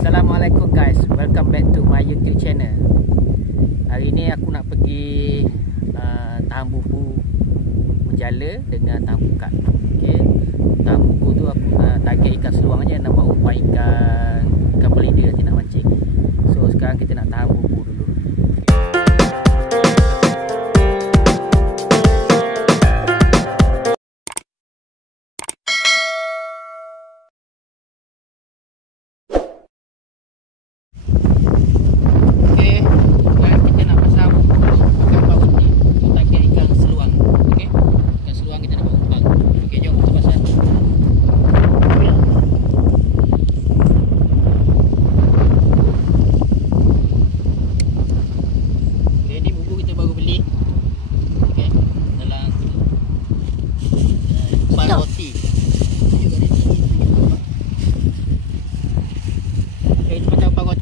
Assalamualaikum guys, welcome back to my YouTube channel. Hari ni aku nak pergi tahan bubu menjala dengan tahan bukat. Okay. Tahan bubu tu aku nak target ikan seluang aja, nak buat umpan ikan belida nanti nak mancing. So sekarang kita nak tahan bubu dulu.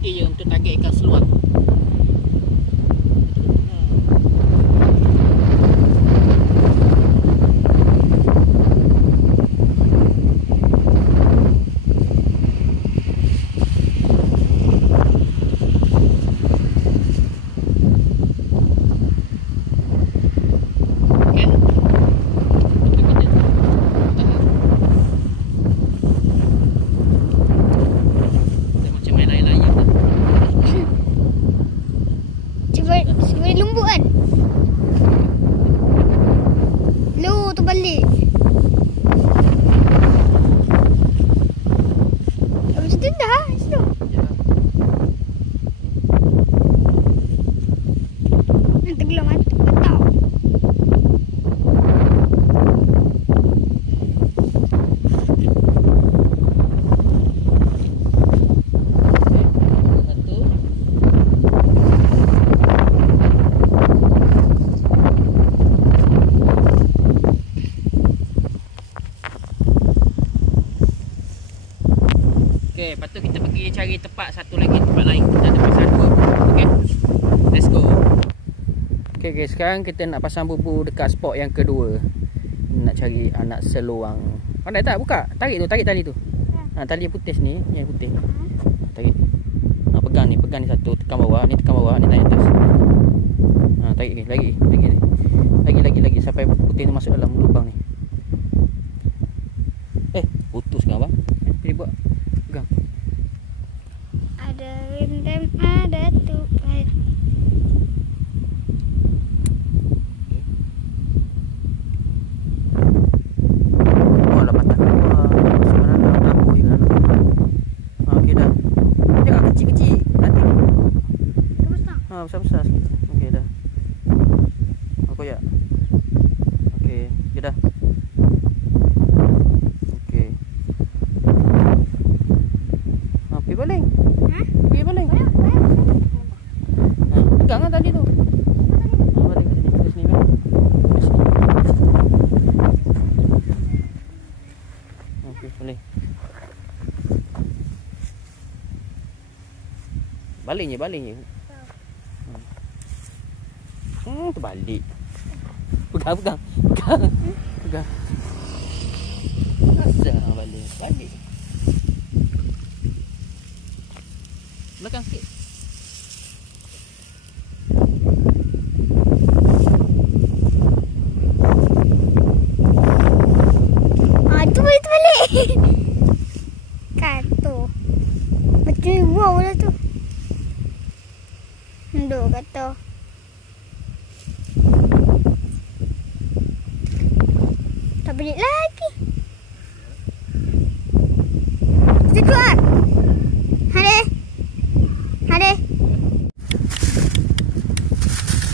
Je untuk target ikan seluang. Balik. Habis tu dah, situ. Nanti gelap mata, betul. Okay, lepas tu kita pergi cari tempat satu lagi, tempat lain. Kita ada pasang dua. Okay, let's go. Okay guys, sekarang kita nak pasang bubu dekat spot yang kedua. Nak cari anak seluang. Pandai tak? Buka. Tarik tu, tarik tali tu. Tali yang putih ni, yang putih. Tarik. Pegang ni satu, tekan bawah, ni naik atas. Tarik lagi ni. Lagi sampai putih tu masuk dalam lubang ni. Putus kan abang? Pilih buat. Pegang. Ada random, ada Tuhan. Lah patah. Sebenarnya dah tampuk ikan. Okey dah. Jangan kecil-kecil. Nanti. Besar. Besar-besar sikit. Okey dah. Koyak. Okey, okey dah. Baling. Pergi baling. Pegang lah tadi tu. Baling kat sini. Kat sini kan. Okey, boleh. Baling je. Terbalik. Pegang. Asal balik. Belakang sikit. Tu balik. Kata. Macam wow lah tu. Duk kata. Tak balik lagi. Cukup ah.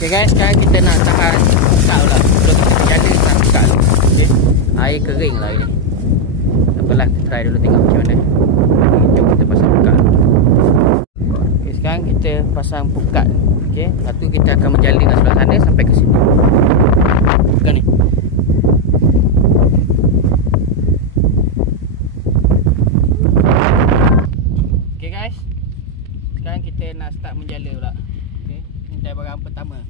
Okay guys, sekarang kita nak tahan buka pula. Sebelum kita jaga, kita nak buka dulu. Okay. Air kering lah ini. Apalah, kita try dulu tengok macam mana. Jom kita pasang buka. Okay, sekarang kita pasang bukat. Okay, lepas tu kita akan menjala kat sebelah sana sampai ke sini. Bukan ni. Okay guys, sekarang kita nak start menjala pula. Okay, ini cabaran pertama.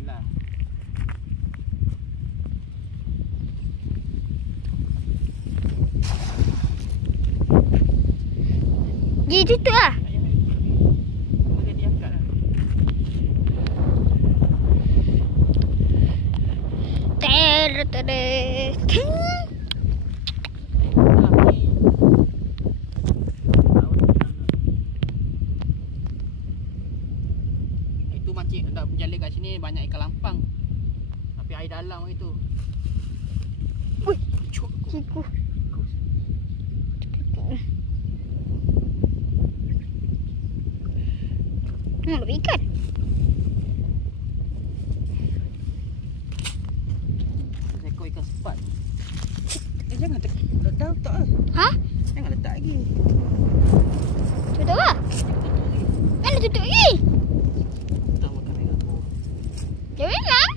Inilah. Gigi tutup lah. Boleh diangkat lah. Itu makcik nak berjala kat sini banyak ikan lampang. Tapi air dalam itu. Ui, Cuk. siku. Lebih ikan. Seekor ikan sepat. Jangan letak lah. Ha? Jangan letak lagi. Tutup lah. Mana tutup lagi? Tak makan air aku. Jangan lah.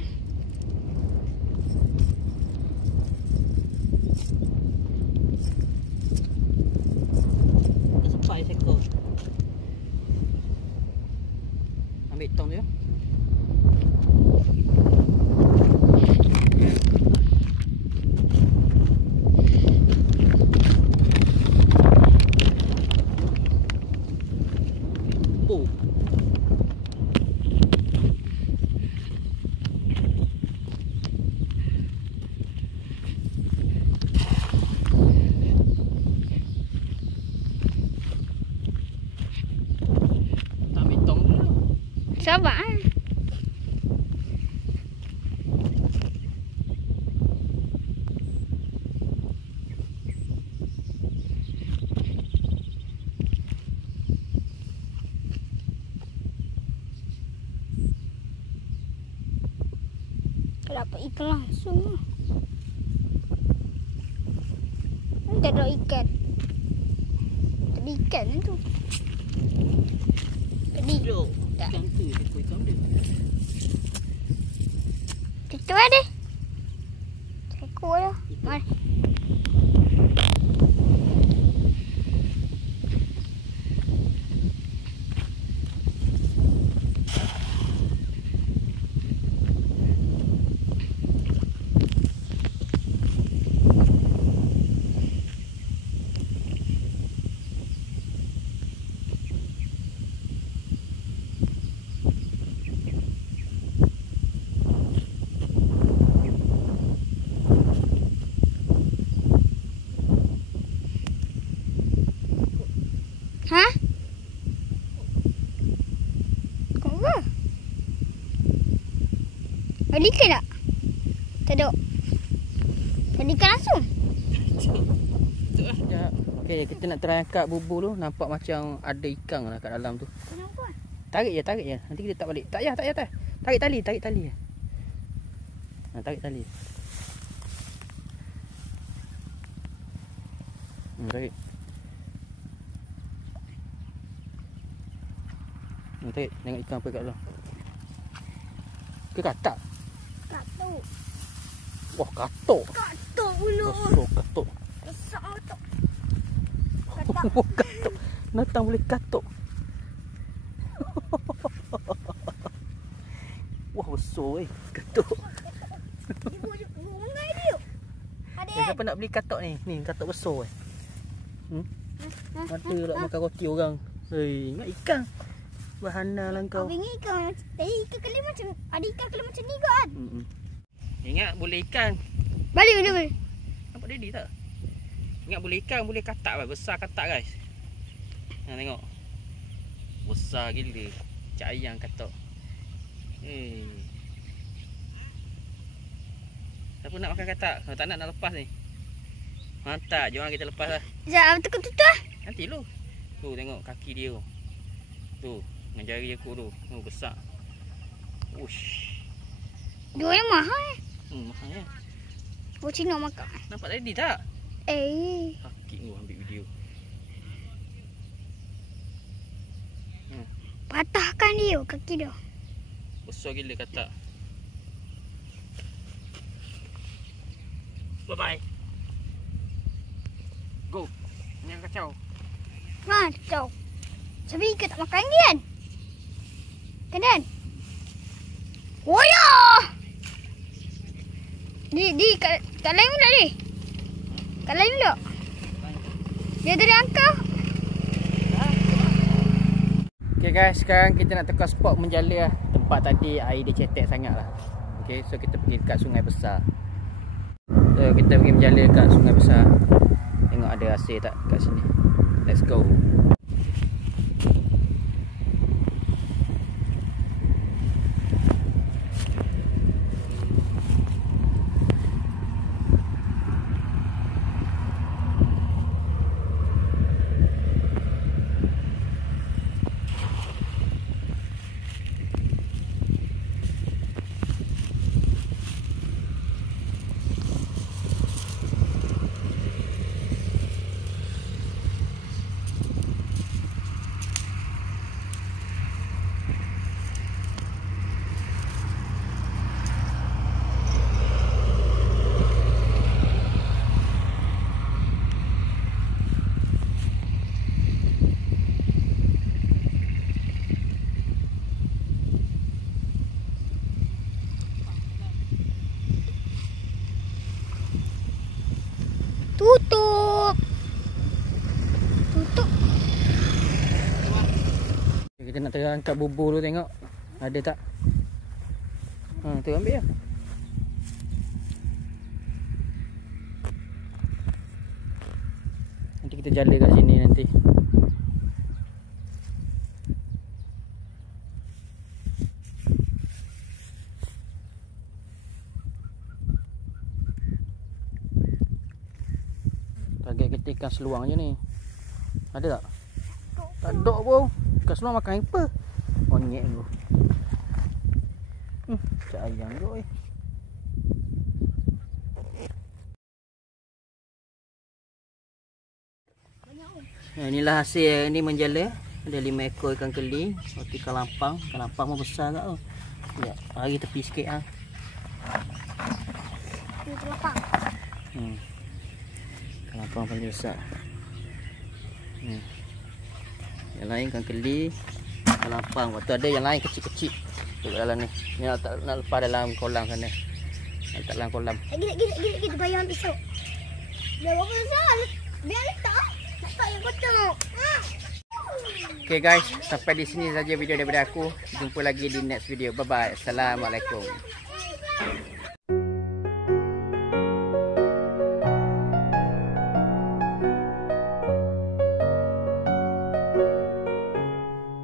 Ikan sepat je seekor. Ambil tong dia. Oh. Tak ambil tong dulu. Sabar ah. Dapat ikan langsung lah. Tak ada ikan. Tak ada ikan tu. Tadi Jom. tak. Ikan tu seekor ikan dia. Itu ada. Sekor lah. Mari. Ha? Kau apa? Ada ikan tak? Tak ada. Tak ada ikan langsung. Sekejap. Okey, kita nak try angkat bubu tu. Nampak macam ada ikan lah kat dalam tu. Kenapa? Tarik je. Nanti kita tak balik. Tak payah. Tarik tali. Ha, tarik tali. Tarik. Tarik. Tengok ikan apa kat dalam. Ke katak? Katuk. Wah, katuk. Katuk pula. Besar katuk. Besar tu. Wah, katuk. Natang boleh katuk. Wah, besar katuk. Dia bungai dia. Adik. Siapa nak beli katuk ni? Ni katuk besar Ada pula makan roti orang. Hei, ingat ikan. Bahana lah kau. Abang ikan. Tadi ikan kali macam. Ada ikan kali macam ni kan? Ingat boleh ikan. Balik boleh. Nampak daddy tak? Ingat boleh ikan, boleh katak lah. Besar katak guys. Nah, tengok. Besar gila. Cak ayam katak. Siapa nak makan katak? Kalau tak nak lepas ni. Mantap. Jom kita lepas lah. Sekejap, tutup lah. Nanti lu. Tu tengok kaki dia. Tu. Dengan jari aku tu. Oh, besar. Ush. Dua yang mahal eh. Mahal ya. Oh, Cina makan. Nampak tadi tak? Kaki tu ambil video. Patahkan dia kaki dia. Besar gila katak. Bye-bye. Go. Jangan kacau. Kacau. Tapi ikan tak makan lagi kan? Kan? Oh ya! Di kat lain pula ni. Kat lain pula. Dia dari angkau. Ha? guys, sekarang kita nak tukar spot menjala lah. Tempat tadi air dia cetek sangat lah. Okay, so kita pergi dekat sungai besar. So kita pergi menjala dekat sungai besar. Tengok ada air tak kat sini. Let's go. Tutup. Tutup. Kita nak terangkat bubur tu, tengok ada tak. Tu ambil lah. Nanti kita jala kat sini nanti. Target kita ikan seluang je ni. Ada tak? Tak ada pun. Ikan seluang makan apa? Onyek tu. Cak ayam tu eh. Inilah hasil ni menjala. Ada 5 ekor ikan keli. Roti ikan lampang. Ikan lampang pun besar tak tu. Ya, lari tepi sikit ah. Ini lapang. Ikan lampang paling besar. Yang lain ikan keli, ikan lampang. Waktu ada yang lain kecil-kecil dekat dalam ni. Ni nak lepas dalam kolam sana. Letak dalam kolam. Kita bayar pisau. Dia apa pasal? Biar letak. Letak yang kotor. Okay guys, sampai di sini saja video daripada aku. Jumpa lagi di next video. Bye bye. Assalamualaikum.